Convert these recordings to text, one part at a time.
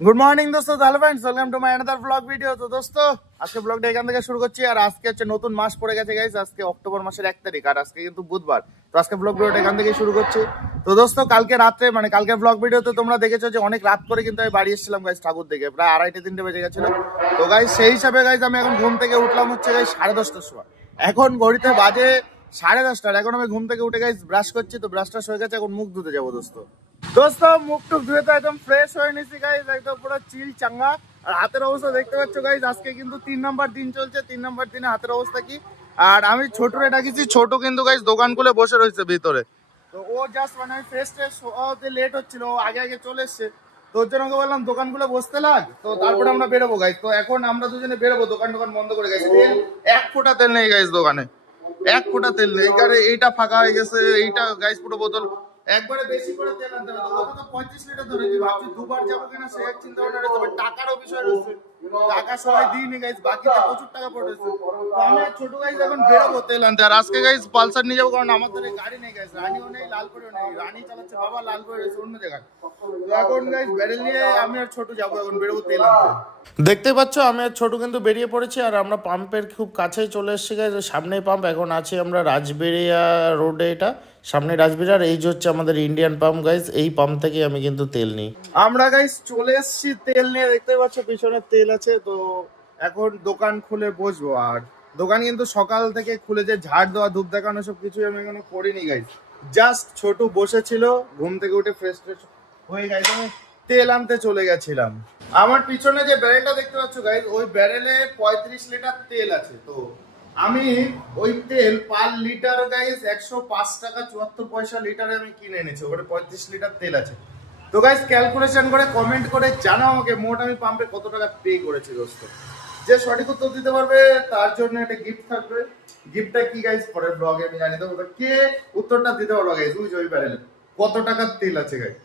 Good morning দোস্ত, তাহলে friends welcome to my another blog video. তো দোস্ত আজকে ব্লগটা এখান থেকে শুরু করছি। আর আজকে হচ্ছে নতুন মাস পড়ে গেছে গাইস, আজকে অক্টোবর মাসের 1 তারিখ আর আজকে কিন্তু বুধবার। তো আজকে ব্লগ ভিডিওটা এখান থেকে শুরু করছি। তো দোস্ত কালকে রাত্রে মানে কালকে ব্লগ ভিডিওতে তোমরা দেখেছো যে অনেক রাত করে কিন্তু আমি বাড়ি এসেছিলাম গাইস ঠাকুর দেখে, প্রায় 2:30-3টে বেজে গেছিল। তো গাইস সেই হিসাবে গাইস আমি এখন ঘুম থেকে উঠলাম হচ্ছে গাইস 10:30টার সময়। এখন ঘড়িতে বাজে 10:30। এখন আমি ঘুম থেকে উঠে গাইস ব্রাশ করছি। তো ব্রাশটা হয়ে গেছে, এখন মুখ ধুতে যাবো দোস্ত। মুখ টুক ধুয়ে তো একদম ফ্রেশ হয়ে নিছি গাইজ, একদম পুরো চিল চাঙ্গা। আর হাতের অবস্থা দেখতে পাচ্ছ গাইজ, আজকে কিন্তু 3 নম্বর দিন চলছে। 3 নম্বর দিনে হাতের অবস্থা কি। আর আমি ছোটরে ডাকিছি, ছোট কিন্তু গাইজ দোকান খুলে বসে রয়েছে ভিতরে। তো ও জাস্ট মানে আমি ফ্রেশ ট্রেশ হতে লেট হচ্ছিল, ও আগে আগে চলে এসছে। তোর জন্য ওকে বললাম দোকান খুলে বসতে লাগ, তো তারপরে আমরা বেরোবো গাইজ। তো এখন আমরা দুজনে বেরোবো, দোকান টোকান বন্ধ করে গেছি। তেল 1 ফোঁটা তেল নেই গাইজ দোকানে, 1 ফোঁটা তেল নেই। এইটা ফাঁকা হয়ে গেছে, এইটা গাইজ পুরো বোতল। একবারে বেশি করে তেল আনতে হবে। ওটা তো 35 লিটার ধরে তুই ভাবছিস দুবার যাবো কিনা সে এক চিন্তা ভাবনা রয়েছে। টাকারও বিষয় রয়েছে, টাকা সবাই দিইনি গাইজ, বাকিতে প্রচুর টাকা পড়েছে। তো আমি আর ছোট গাইজ এখন বেরোবো তেল আনতে। আর আজকে গাইজ পালসার নিয়ে যাবো, কারণ আমাদের গাড়ি নেই গাইজ, রানিও নেই লালপুরেও নেই। রানি চালাচ্ছে বাবা, লালপুরে রয়েছে অন্য জায়গায়। তো এখন গাইজ ব্যারেল নিয়ে আমি আর ছোট যাবো, এখন বেরোবো তেল আনতে। দেখতে পাচ্ছ আমি আর ছোট কিন্তু বেরিয়ে পড়েছি। আর আমরা পাম্পের খুব কাছেই চলে এসেছি গাইজ, সামনেই পাম্প। এখন আছি আমরা রাজবেড়িয়া রোডে, এটা সামনে রাজবেড়িয়ার। এই যে হচ্ছে আমাদের ইন্ডিয়ান পাম্প গাইজ, এই পাম্প থেকে আমি কিন্তু তেল নিই। আমরা গাইজ চলে এসেছি তেল নিয়ে, দেখতে পাচ্ছ পিছনে তেল আছে। তো এখন দোকান খুলে বসবো। আর দোকান কিন্তু সকাল থেকে খুলে, যে ঝাড় দেওয়া ধূপ দেখানো সব কিছুই আমি এখনো করিনি গাইজ। জাস্ট ছোট বসেছিল, ঘুম থেকে উঠে ফ্রেশ ট্রেশ হয়ে গাইজ আমি তেল আনতে চলে গেছিলাম। আমার পিছনে যে ব্যারেলটা দেখতে পাচ্ছ গাইজ, ওই ব্যারেলে 35 লিটার তেল আছে। তো আমি ওই তেল পার লিটার গাইজ 105 টাকা 74 পয়সা লিটারে আমি কিনে এনেছি। ওখানে 35 লিটার তেল আছে। তো গাইজ ক্যালকুলেশন করে কমেন্ট করে জানাও আমাকে মোট আমি পাম্পে কত টাকা পে করেছি দোস্ত। যে সঠিক উত্তর দিতে পারবে তার জন্য একটা গিফট থাকবে। গিফটটা কি গাইজ পরের ব্লগে আমি জানিয়ে দেবো। কে উত্তরটা দিতে পারবো গাইজ, ওই ব্যারেলে কত টাকার তেল আছে গাইজ।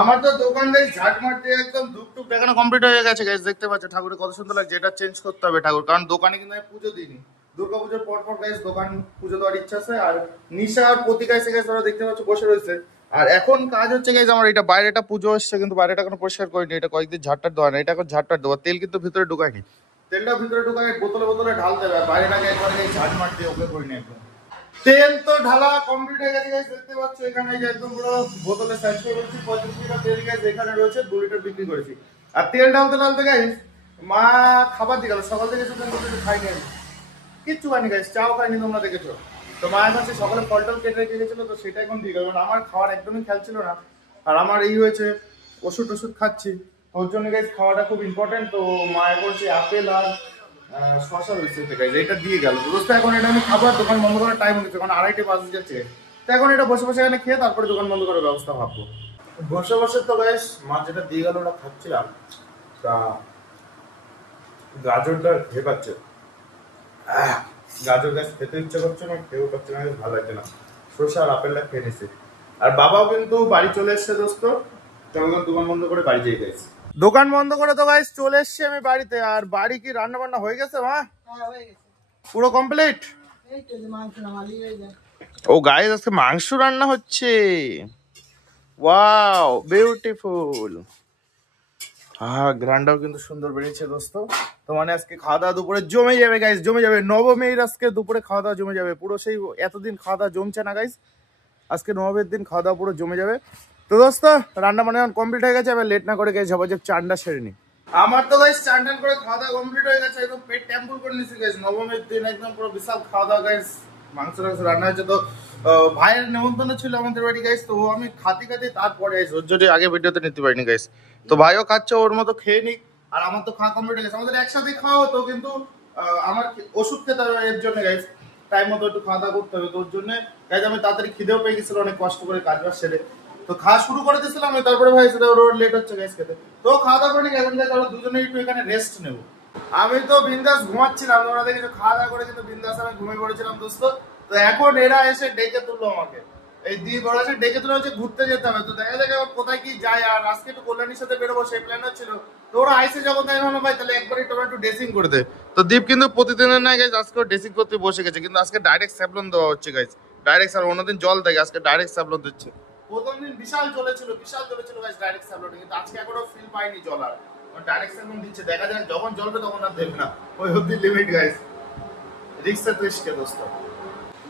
আমার তো দোকান গাইজ ঝাটমাট দিয়ে একদম ধূপ টুপ দেখানো কমপ্লিট হয়ে গেছে গাইজ। দেখতে পাচ্ছ ঠাকুরের কত সুন্দর লাগছে। এটা চেঞ্জ করতে হবে ঠাকুর, কারণ দোকানে কিন্তু আমি পুজো দিইনি। দুর্গাপুজোর পর পর গাইজ দোকান পুজো দেওয়ার ইচ্ছা আছে। আর নিশা আর প্রতিকা এসে গাইজ ওরা দেখতে পাচ্ছ বসে রয়েছে। আর এখন কাজ হচ্ছে গাইজ আমার, এটা বাইরেটা পুজো এসছে কিন্তু বাইরেটা কোনো পরিষ্কার করিনি। এটা কয়েকদিন ঝাড়টার দেওয়া না, এটা এখন ঝাড়টার দেওয়া। তেল কিন্তু ভিতরে ঢুকায়নি, তেলটা ভিতরে ঢুকায় বোতলে বোতলে ঢালতে হবে। বাইরেটাকে একবারে ঝাড়মাট দিয়ে ওকে করিনি একদম। তেল তো ঢালা কমপ্লিট হয়ে গেছে গাইস, দেখতে পাচ্ছ এখানে যে একদম পুরো বোতলে সাইজ করে করেছি। 35 লিটার তেল গাইস এখানে রয়েছে, 2 লিটার বিক্রি করেছি। আর তেল ঢালতে ঢালতে গাইস মা খাবার দিয়ে গেল। সকাল থেকে শুধু কিছু খাইনি আমি, কিচ্ছু খাইনি গাইস, চাও খাইনি, তোমরা দেখেছো। তো মায়ের কাছে সকালে ফল টল কেটে রেখে গেছিল, তো সেটা এখন দিয়ে গেল। আমার খাওয়ার একদমই খেয়াল ছিল না। আর আমার এই হয়েছে ওষুধ টষুধ খাচ্ছি, ওর জন্য গাইস খাওয়াটা খুব ইম্পর্টেন্ট। তো মায়ের করছে আপেল আর শশা রয়েছে, এটা দিয়ে গেল দোস্ত। এখন এটা আমি খাবার দোকান বন্ধ করার টাইম হচ্ছে, কারণ 2:30 বাজে যাচ্ছে। তো এখন এটা বসে বসে এখানে খেয়ে তারপরে দোকান বন্ধ করার ব্যবস্থা ভাববো। বসে বসে তো গাইস মা যেটা দিয়ে গেল ওটা খাচ্ছিলাম। তা গাজরটা খেয়ে পাচ্ছে, গাজর গাছ খেতে ইচ্ছে করছে না, খেয়েও পাচ্ছে না, ভালো লাগছে না। শসা আর আপেলটা খেয়ে নিছে। আর বাবাও কিন্তু বাড়ি চলে এসছে দোস্ত। তখন দোকান বন্ধ করে বাড়ি যেয়ে গেছে। দোকান বন্ধ করে তো গাইস চলে এসছি আমি বাড়িতে। আর বাড়ি কি রান্না বান্না হয়ে গেছে মা? পুরো কমপ্লিট। ও গাইস আজকে মাংস রান্না হচ্ছে, ওয়াও বিউটিফুল। গ্রান্ডাও কিন্তু সুন্দর বেরিয়েছে দোস্ত। তো মানে আজকে খাওয়া দাওয়া দুপুরে জমে যাবে গাইস, জমে যাবে। নবমীর আজকে দুপুরে খাওয়া দাওয়া জমে যাবে পুরো। সেই এতদিন খাওয়া দাওয়া জমছে না গাইস, আজকে নবমীর দিন খাওয়া দাওয়া পুরো জমে যাবে। তো দোস্ত রান্না বান্না কমপ্লিট হয়ে গেছে, এবার লেট না করে গাইস যাবো যে চানটা সেরে নি। আমার তো গাইস চান টান করে খাওয়া দাওয়া কমপ্লিট হয়ে গেছে, একদম পেট টেম্পল করে নিয়েছি গাইস। নবমীর দিন একদম পুরো বিশাল খাওয়া দাওয়া গাইস, মাংস টাংস রান্না হয়েছে। তো ভাইয়ের নেমন্তন্ন ছিল আমাদের বাড়ি গাইস। তো আমি খাতে খাতে তারপরে গাইস, ওর জন্য আগে ভিডিওতে নিতে পারিনি গাইস। তো ভাইও খাচ্ছে, ওর মতো খেয়ে নিক। আর আমার তো খাওয়া কমপ্লিট হয়ে গেছে, আমাদের একসাথে খাওয়া হতো কিন্তু আমার ওষুধ খেতে হবে এর জন্য গাইস, টাইম মতো একটু খাওয়া দাওয়া করতে হবে। তোর জন্য গাইস আমি তাড়াতাড়ি খিদেও পেয়ে গেছিল অনেক কষ্ট করে কাজ বাজ সেরে। তো খাওয়া শুরু করে দিয়েছিলাম, তারপরে ভাই সেটা ওর লেট হচ্ছে গাইস খেতে। তো খাওয়া দাওয়া করে এখন গাইস আমরা দুজনে একটু এখানে রেস্ট নেব। আমি তো বিন্দাস ঘুমাচ্ছিলাম, তোমরা দেখেছো খাওয়া দাওয়া করে কিন্তু বিন্দাস আমি ঘুমিয়ে পড়েছিলাম দোস্ত। তো এখন এরা এসে ডেকে তুললো আমাকে, এই দি বড় এসে ডেকে তুলে হচ্ছে ঘুরতে যেতে হবে। তো দেখা যাক কোথায় কি যায়। আর আজকে একটু কল্যাণীর সাথে বেরোবো সেই প্ল্যান হচ্ছিল। তো ওরা আইসে যখন তাই ভালো ভাই তাহলে একবারই তোমরা একটু ড্রেসিং করে দে। তো দীপ কিন্তু প্রতিদিনের না গাইজ আজকে ড্রেসিং করতে বসে গেছে, কিন্তু আজকে ডাইরেক্ট স্যাভলন দেওয়া হচ্ছে গাইজ, ডাইরেক্ট। আর অন্যদিন জল দেয়, আজকে ডাইরেক্ট স্যাভলন দিচ্ছে। প্রথম দিন বিশাল চলেছিল গাইস ডাইরেক্ট সাপ্লাইটা, কিন্তু আজকে এখনো ফিল পাইনি জ্বলার। ডাইরেক্ট সাপ্লাই দিচ্ছে, দেখা যাক যখন জ্বলবে তখন আর দেবে না, ওই অবধি লিমিট গাইস। রিক্সা তো এসকে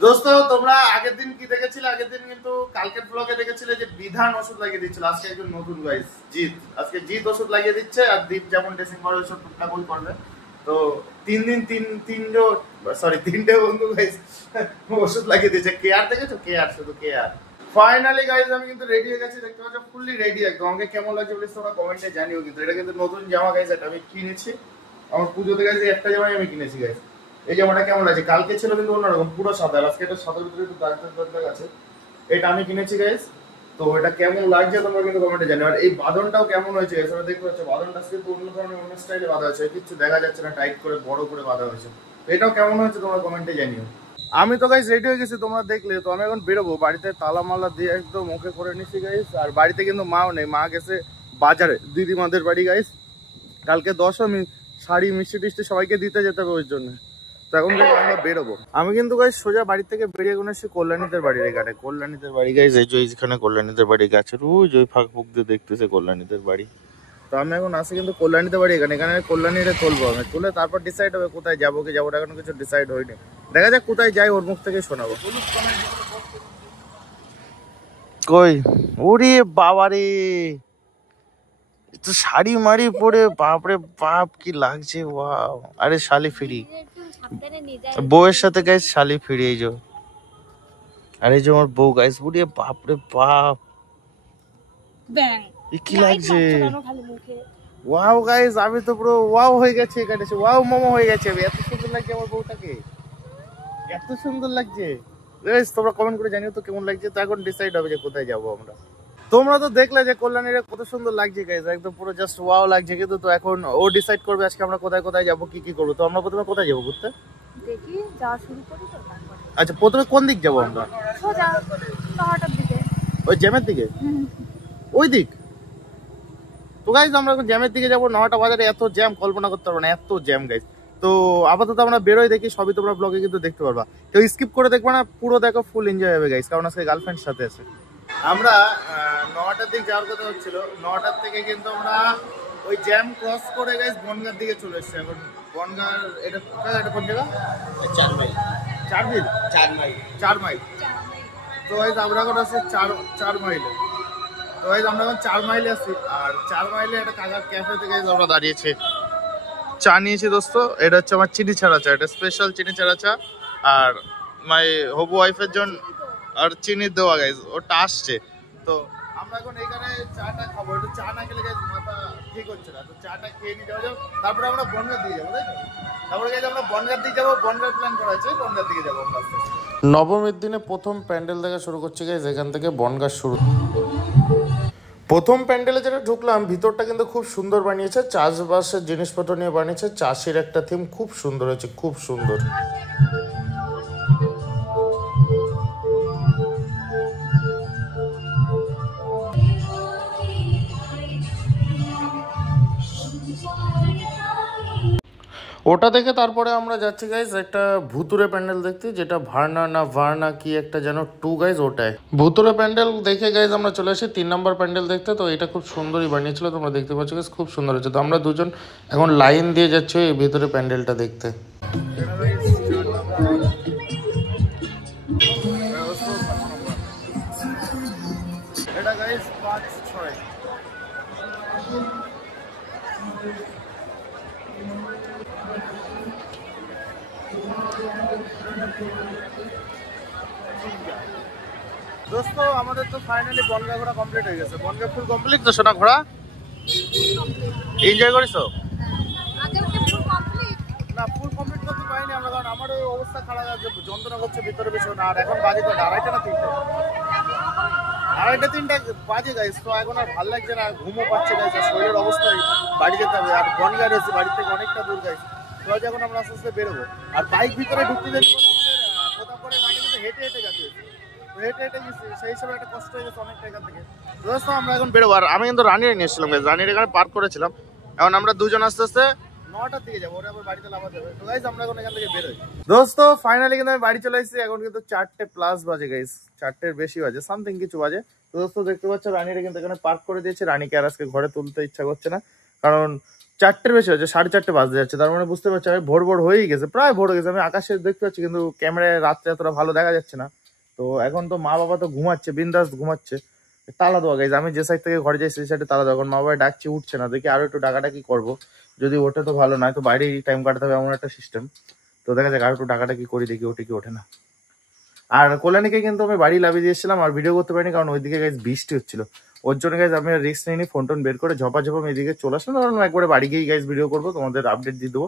দোস্ত তোমরা আগের দিন কি দেখেছিলে? আগের দিন কিন্তু কালকের ব্লগে দেখেছিলে যে বিধান ওষুধ লাগিয়ে দিচ্ছিল। আজকে একজন নতুন গাইস জিৎ, আজকে জিৎ ওষুধ লাগিয়ে দিচ্ছে। আর দীপ যেমন ড্রেসিং করে ওষুধ টুকটাক ওই করবে। তো তিনটে বন্ধু গাইস ওষুধ লাগিয়ে দিচ্ছে। কেয়ার দেখেছো? কেয়ার, শুধু কেয়ার। ফাইনালি গাইস আমি কিন্তু রেডি হয়ে গেছি, দেখতে পাচ্ছ ফুললি রেডি একদম। আমাকে কেমন লাগছে প্লিজ তোমরা কমেন্টে জানিও। কিন্তু এটা কিন্তু নতুন জামা গাইস, এটা আমি কিনেছি আমার পুজোতে গাইস। একটা জামাই আমি কিনেছি গাইস। এই জামাটা কেমন লাগছে? কালকে ছিল কিন্তু অন্যরকম পুরো সাদা, আজকে এটা সাদার ভিতরে একটু দাগ দাগ আছে। এটা আমি কিনেছি গাইস। তো এটা কেমন লাগছে তোমরা কিন্তু কমেন্টে জানিও। আর এই বাঁধনটাও কেমন হয়েছে গাইস, তোমরা দেখতে পাচ্ছ বাঁধনটা কিন্তু অন্য ধরনের অন্য স্টাইলে বাঁধা হয়েছে, কিছু দেখা যাচ্ছে না, টাইট করে বড় করে বাঁধা হয়েছে। এটাও কেমন হয়েছে তোমরা কমেন্টে জানিও। আমি তো গাইস রেডি হয়ে গেছি, তোমরা দেখলে। তো আমি এখন বেরোবো, বাড়িতে তালা মালা দিয়ে একদম মুখে করে নিছি গাইস। আর বাড়িতে কিন্তু মাও নেই, মা গেছে বাজারে দিদিমাদের বাড়ি গাইস। কালকে দশমী, শাড়ি মিষ্টি টিষ্টি সবাইকে দিতে যেতে হবে ওই জন্য। তো এখন আমরা বেরোবো। আমি কিন্তু গাইস সোজা বাড়ি থেকে বেরিয়ে কোনো এসে কল্যাণীদের বাড়ির এখানে। কল্যাণীদের বাড়ি গাইস এই যে এইখানে কল্যাণীদের বাড়ি, গাছের ওই যে ফাঁক ফুক দিয়ে দেখতেছে কল্যাণীদের বাড়ি। তো আমি এখন আসি কিন্তু কল্যাণীদের বাড়ি এখানে। এখানে কল্যাণীরে তুলবো, আমি তুলে তারপর ডিসাইড হবে কোথায় যাবো কি যাবো না, এখনো কিছু ডিসাইড হয়নি। দেখা যাক কোথায় যাই, ওর মুখ থেকে শোনাবো। কই ওরে বাবারে, তো শাড়ি মাড়ি পরে বাপরে বাপ কি লাগছে, ওয়াও। আরে শালি ফিরি বউয়ের সাথে গাইস, শালি ফিরি এই যে। আরে যে আমার বউ গাইস, বুড়িয়ে বাপরে বাপ কি লাগছে। ওয়াও গাইস, আমি তো পুরো ওয়াও হয়ে গেছে এখানে, ওয়াও মোমো হয়ে গেছে। এত সুন্দর লাগছে আমার বউটাকে, এত সুন্দর লাগছে গাইস। তোমরা কমেন্ট করে জানিও তো কেমন লাগছে। তো এখন ডিসাইড হবে যে কোথায় যাবো আমরা। তোমরা তো দেখলে যে কল্যাণীরা কত সুন্দর লাগছে গাইস, একদম পুরো জাস্ট ওয়াও লাগছে। কিন্তু তো এখন ও ডিসাইড করবে আজকে আমরা কোথায় কোথায় যাবো, কি কি করবো। তো আমরা প্রথমে কোথায় যাবো ঘুরতে? দেখি যাওয়া শুরু করি তো। আচ্ছা প্রথমে কোন দিক যাবো আমরা? সোজা শহরটার দিকে, ওই জ্যামের দিকে, ওই দিক। তো গাইস আমরা এখন জ্যামের দিকে যাবো। 9টা বাজারে এত জ্যাম কল্পনা করতে পারবো না, এত জ্যাম গাইস। তো আপাতত আমরা বেরোই, দেখি সবই তোমরা ব্লগে কিন্তু দেখতে পারবা। কেউ স্কিপ করে দেখবে না, পুরো দেখো, ফুল এনজয় হবে গাইস, কারণ আজকে গার্লফ্রেন্ড সাথে আছে। আমরা 9টার দিক যাওয়ার কথা হচ্ছিল। 9টার থেকে কিন্তু আমরা ওই জ্যাম ক্রস করে গাইস বনগাঁর দিকে চলে এসেছি। এখন বনগাঁর এটা কোন জায়গা? 4 মাইল। 4 মাইল। তো গাইস আমরা এখন আছি 4 মাইলে। তো গাইস আমরা এখন 4 মাইলে আছি। আর 4 মাইলে একটা কাকার ক্যাফেতে গাইস আমরা দাঁড়িয়েছি, চা নিয়েছি দোস্ত। এটা হচ্ছে আমার চিনি ছাড়া চা, এটা স্পেশাল চিনি ছাড়া চা। আর মাই হবু ওয়াইফের জন্য আর চিনি দেওয়া গাইস, ওটা আসছে। তো আমরা এখন এইখানে চাটা খাবো। একটু চা না খেলে গাইস মাথা ঠিক হচ্ছে না। তো চাটা খেয়ে নিতে হবে, তারপরে আমরা বনগাঁ দিকে যাবো, তাই তো? তারপরে গাইস আমরা বনগাঁর দিকে যাবো, বনগাঁর প্ল্যান করা আছে, বনগাঁর দিকে যাবো আমরা। নবমীর দিনে প্রথম প্যান্ডেল দেখা শুরু করছি গাইস, এখান থেকে বনগাঁ শুরু। প্রথম প্যান্ডেলে যেটা ঢুকলাম, ভিতরটা কিন্তু খুব সুন্দর বানিয়েছে, চাষবাসের জিনিসপত্র নিয়ে বানিয়েছে, চাষের একটা থিম, খুব সুন্দর হয়েছে, খুব সুন্দর। ওটা দেখে তারপরে আমরা যাচ্ছি গাইজ একটা ভুতুরে প্যান্ডেল দেখতে, যেটা ভার্না কি একটা যেন 2 গাইজ, ওটাই ভুতুরে প্যান্ডেল দেখে গাইজ আমরা চলে আসি 3 নম্বর প্যান্ডেল দেখতে। তো এটা খুব সুন্দরই বানিয়েছিল, তোমরা দেখতে পাচ্ছ গাইজ, খুব সুন্দর হয়েছে। তো আমরা দুজন এখন লাইন দিয়ে যাচ্ছি এই ভিতরে প্যান্ডেলটা দেখতে। এটা গাইজ 5-6। দোস্ত আমাদের তো ফাইনালি বনগাঁ ঘোরা কমপ্লিট হয়ে গেছে। বনগাঁ ফুল কমপ্লিট তো সোনা ঘোরা? এনজয় করিস? না ফুল কমপ্লিট করতে পারিনি আমরা, কারণ আমার ওই অবস্থা খারাপ আছে, যন্ত্রণা করছে ভিতরে ভীষণ। আর এখন বাজে তো 2:30 না 3টে, 2:30-3টা বাজে গাইস। তো এখন আর ভালো লাগছে না, ঘুমও পাচ্ছে গাইস, আর শরীরের অবস্থায় বাড়ি যেতে হবে। আর বনগাঁ রয়েছে বাড়ি থেকে অনেকটা দূর গাইস। তো এখন আমরা আস্তে আস্তে বেরোবো। আর বাইক ভিতরে ঢুকতে দেরি বলে আমাদের কোথাও করে মাঠে কিন্তু হেঁটে হেঁটে যেতে হয়েছে। হেঁটে গেছি, সেই হিসাবে একটা কষ্ট হয়ে গেছে অনেকটা এখান থেকে। দোস্ত আমরা এখন বেরোবো। আর আমি কিন্তু রানিরে নিয়ে এসেছিলাম গাইস, রানির এখানে পার্ক করেছিলাম। এখন আমরা দুজন আস্তে আস্তে 9টার দিকে যাবো, ওরা আবার বাড়িতে নামাতে হবে। তো গাইস আমরা এখন এখান থেকে বেরোই। দোস্ত ফাইনালি কিন্তু আমি বাড়ি চলে এসেছি। এখন কিন্তু 4:00+ বাজে গাইস, 4:00-এর বেশি বাজে, সামথিং কিছু বাজে। তো দোস্ত দেখতে পাচ্ছ রানীরা কিন্তু এখানে পার্ক করে দিয়েছে। রানীকে আর আজকে ঘরে তুলতে ইচ্ছা করছে না, কারণ 4:00-এর বেশি হচ্ছে, 4:30 বাজতে যাচ্ছে। তার মানে বুঝতে পারছি আমি ভোর ভোর হয়েই গেছে, প্রায় ভোর হয়ে গেছে। আমি আকাশে দেখতে পাচ্ছি কিন্তু ক্যামেরায় রাত্রে এতটা ভালো দেখা যাচ্ছে না। তো এখন তো মা বাবা তো ঘুমাচ্ছে, বিন্দাস ঘুমাচ্ছে। তালা দেওয়া গাইজ, আমি যে সাইড থেকে ঘরে যাই সেই সাইডে তালা দেওয়া। এখন মা বাবা ডাকছি, উঠছে না, দেখি আরো একটু ডাকাডাকি করবো। যদি ওঠে তো ভালো, নয় তো বাইরেই টাইম কাটাতে হবে, এমন একটা সিস্টেম। তো দেখা যাক আরো একটু ডাকাডাকি করি, দেখি ওঠে কি ওঠে না। আর কল্যাণীকে কিন্তু আমি বাড়ি লাভিয়ে দিয়েছিলাম, আর ভিডিও করতে পারিনি কারণ ওইদিকে গাইজ বৃষ্টি হচ্ছিল। ওর জন্য গাইজ আমি রিস্ক নিইনি, ফোন টোন বের করে ঝপাঝপ এদিকে চলে আসলাম। ধরুন একবারে বাড়ি গিয়ে গাইজ ভিডিও করবো, তোমাদের আপডেট দিয়ে দেবো।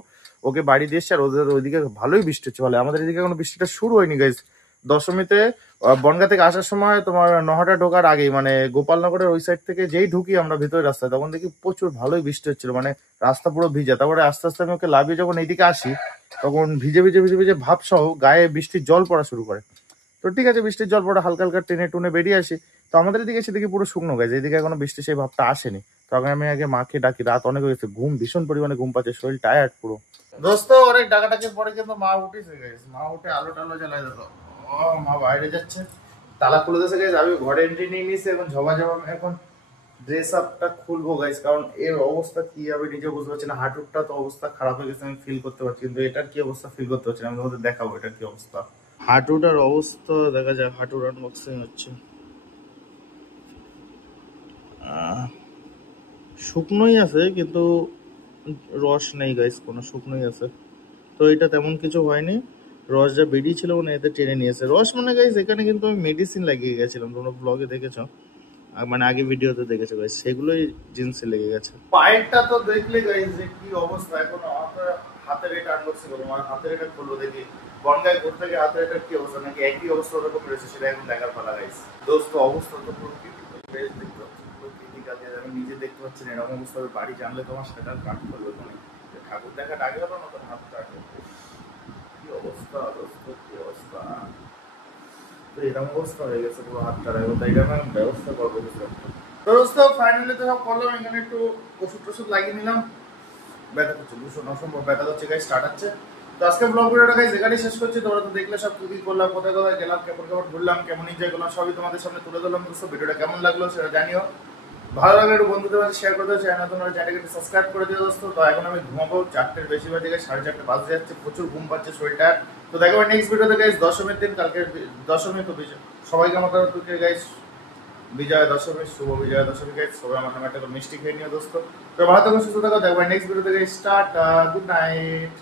ওকে বাড়ি দিয়ে এসছে, আর ওদের ওইদিকে ভালোই বৃষ্টি হচ্ছে ভালো। আমাদের এদিকে কোনো বৃষ্টিটা শুরু হয়নি গাইজ। দশমীতে বনগা থেকে আসার সময় তোমার নহটা ঢোকার আগেই, মানে গোপালনগরের ওই সাইড থেকে যেই ঢুকি আমরা ভিতরে রাস্তায়, তখন দেখি প্রচুর ভালোই বৃষ্টি হচ্ছিল, মানে রাস্তা পুরো ভিজা। তারপরে আস্তে আস্তে আমি ওকে লাভিয়ে যখন এইদিকে আসি, তখন ভিজে ভিজে ভিজে ভিজে ভাব সহ গায়ে বৃষ্টির জল পড়া শুরু করে। তো ঠিক আছে, বৃষ্টির জল পড়া হালকা হালকা টেনে টুনে বেরিয়ে আসি। তো আমাদের এদিকে এসে দেখি পুরো শুকনো গেছে, এদিকে এখনো বৃষ্টি সেই ভাবটা আসেনি। তখন আমি আগে মাকে ডাকি, রাত অনেক হয়েছে, ঘুম ভীষণ পরিমাণে ঘুম পাচ্ছে, শরীর টায়ার্ড পুরো। দোস্ত অনেক ডাকাটাকির পরে কিন্তু মা উঠেছে গেছে, মা উঠে আলো টালো জ্বালাই দিল। ও মা বাইরে যাচ্ছে, তালা খুলে দিয়েছে গেছে। আমি ঘরে এন্ট্রি নিয়ে নিয়েছি, এখন ঝবা ঝবা এখন ড্রেস আপটা খুলবো গাইস, কারণ এর অবস্থা কি আমি নিজে বুঝতে পারছি না। হাঁটুরটা তো অবস্থা খারাপ হয়ে গেছে, আমি ফিল করতে পারছি, কিন্তু এটার কি অবস্থা ফিল করতে পারছি না। আমি তোমাদের দেখাবো এটার কি অবস্থা। হাঁটুটার অবস্থা দেখা যায়, হাঁটুর আনবক্সিং হচ্ছে। শুকনোই আছে কিন্তু রস নেই গাইস, কোনো শুকনোই আছে। তো এটা তেমন কিছু হয়নি, রস যা বেরিয়েছিল মানে এতে টেনে নিয়েছে। রস মানে গাইস এখানে কিন্তু আমি মেডিসিন লাগিয়ে গেছিলাম, তোমরা ব্লগে দেখেছো, মানে আগে ভিডিওতে দেখেছো গাইস, সেগুলোই জিন্সে লেগে গেছে। পায়েরটা তো দেখলে গাইস যে কি অবস্থা। এখন আমার হাতের এটা আনবক্সিং করবো, আমার হাতের এটা খুলবো, দেখি বনগায় ঘুরতে গিয়ে হাতের এটা কি অবস্থা, নাকি একই অবস্থা ওরকম রয়েছে, সেটা এখন দেখার পালা গাইস। দোস্ত অবস্থা তো পুরো ক্রিটিক্যাল, বেশ দেখতে পাচ্ছি পুরো ক্রিটিক্যাল। আমি নিজে দেখতে পাচ্ছি না, এরকম অবস্থা হবে বাড়ি জানলে তোমার সেটা কাট করবে। মানে ঠাকুর দেখা ডাকে হলো না, তোর হাতটা আগে কি অবস্থা দোস্ত, কি অবস্থা। তো এরকম অবস্থা হয়ে গেছে পুরো হাতটার, এবং তাই আমি ব্যবস্থা করবো কিছু একটা। তো দোস্ত ফাইনালি তো সব করলাম, এখানে একটু ওষুধ টষুধ লাগিয়ে নিলাম। ব্যথা করছে, ভীষণ অসম্ভব ব্যথা হচ্ছে গাইস, স্টার্ট হচ্ছে। তো আজকে ব্লগ ভিডিওটা গাইস এখানেই শেষ করছি। তোমরা তো দেখলে সব কি করলাম, কোথায় কোথায় গেলাম, কেমন কেমন ঘুরলাম, কেমন এনজয় করলাম, সবই তোমাদের সামনে তুলে ধরলাম। দোস্ত ভিডিওটা কেমন লাগলো সেটা জানিও, ভালো লাগলে একটু বন্ধুদের মাঝে শেয়ার করে দিও, চ্যানেল তোমরা চ্যানেলকে সাবস্ক্রাইব করে দিও দোস্ত। তো এখন আমি ঘুমাবো, 4:00-এর বেশি বাজে, 4:30 বাজে যাচ্ছে, প্রচুর ঘুম পাচ্ছে শরীরটা। তো দেখো নেক্সট ভিডিওতে গাইস, দশমীর দিন, কালকে দশমী। তো সবাইকে আমার তরফ থেকে গাইস বিজয়া দশমী, শুভ বিজয়া দশমী গাইস। সবাই আমার নামে একটা মিষ্টি খেয়ে নিও দোস্ত। তো ভালো থাকো, সুস্থ থাকো, দেখো নেক্সট ভিডিওতে গাইস। Tata, good night.